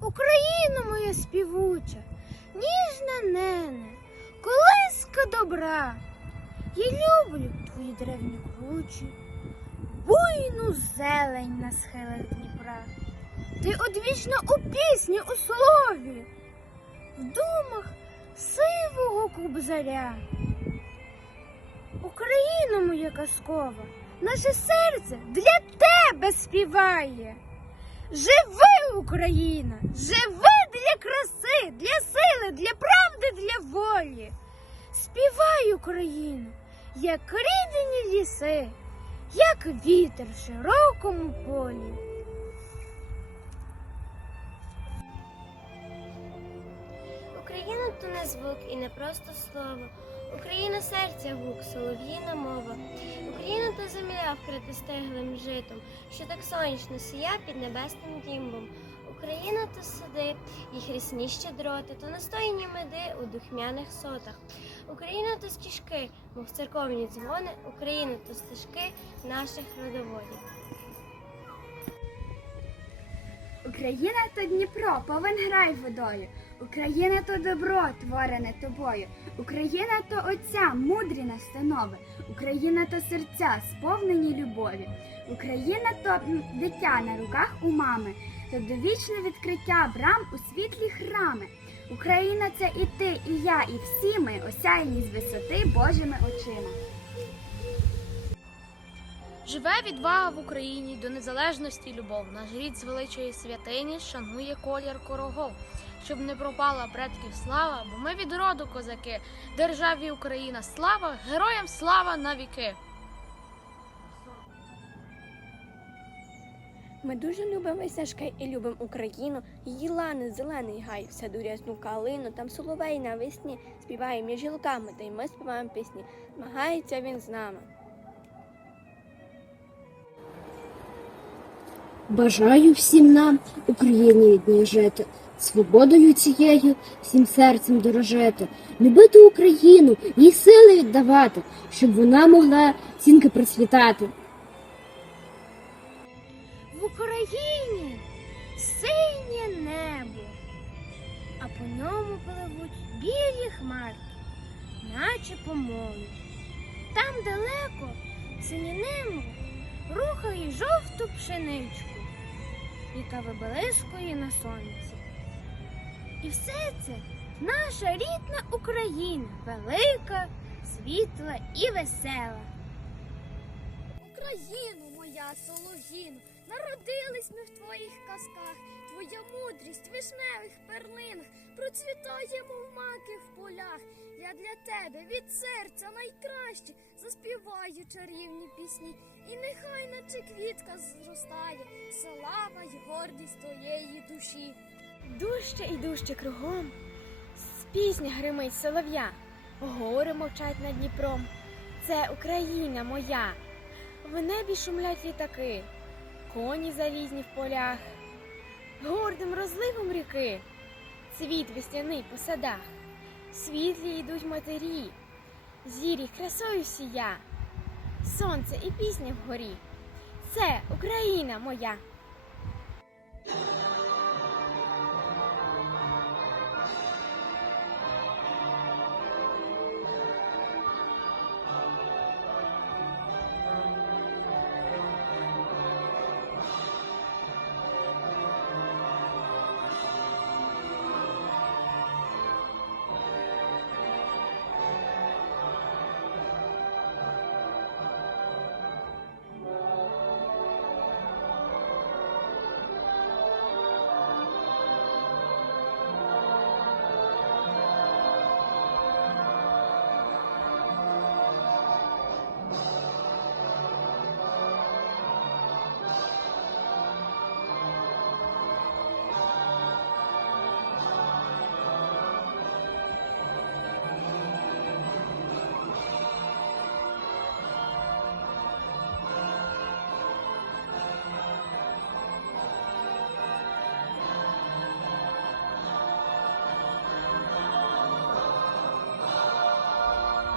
Україна моя співуча, ніжна нене, колиска добра. Я люблю твої древні кручі, буйну зелень на схилах Дніпра. Ти одвічно у пісні, у слові, в думах сивого кубзаря. Україну моя казкова, наше серце для тебе співає. Живи! Україна! Живи для краси, для сили, для правди, для волі. Співай, Україну, як рідні ліси, як вітер в широкому полі. Україна то не звук і не просто слово. Україна серця гук, солов'їна мова. Україна то земля вкрита стеглим житом, що так сонячно сія під небесним дімбом. Україна то сади і хресні щедроти, то настояні меди у духмяних сотах. Україна то стіжки, мов церковні дзвони, Україна то стежки наших родоводів. Україна то Дніпро, повен грай водою. Україна то добро, творене тобою. Україна то Отця, мудрі настанови. Україна то серця, сповнені любові. Україна то дитя на руках у мами, то довічне відкриття брам у світлі храми. Україна це і ти, і я, і всі ми, осяяні з висоти Божими очима. Живе відвага в Україні до незалежності любов. Наш рід звеличує святині, шанує колір корогов, щоб не пропала предків слава, бо ми від роду козаки, державі Україна слава, героям слава навіки. Ми дуже любимо веснячки і любимо Україну. Її лани, зелений гай, всяду рясну калину, там соловей навесні співає між гілками, та й ми співаємо пісні. Змагається він з нами. Бажаю всім нам Україні відні жити, свободою цією всім серцем дорожити, любити Україну, їй сили віддавати, щоб вона могла цінки процвітати. В Україні синє небо, а по ньому пливуть білі хмарки, наче по морю. Там далеко синє небо рухає жовту пшеничку, яка вибелискує на сонці. І все це наша рідна Україна, велика, світла і весела. Україну, моя солов'їну, народились ми в твоїх казках, твоя мудрість в вишневих перлинах, процвітає, мов маки в полях. Я для тебе від серця найкраще заспіваю чарівні пісні, і нехай наче квітка зростає, слава й гордість твоєї душі. Дужче і дужче кругом. З пісня гримить солов'я, гори мовчать над Дніпром. Це Україна моя. В небі шумлять літаки, коні залізні в полях, гордим розливом ріки, цвіт весняний по садах, світлі йдуть матері, зірі красою сія, сонце і пісня вгорі. Це Україна моя.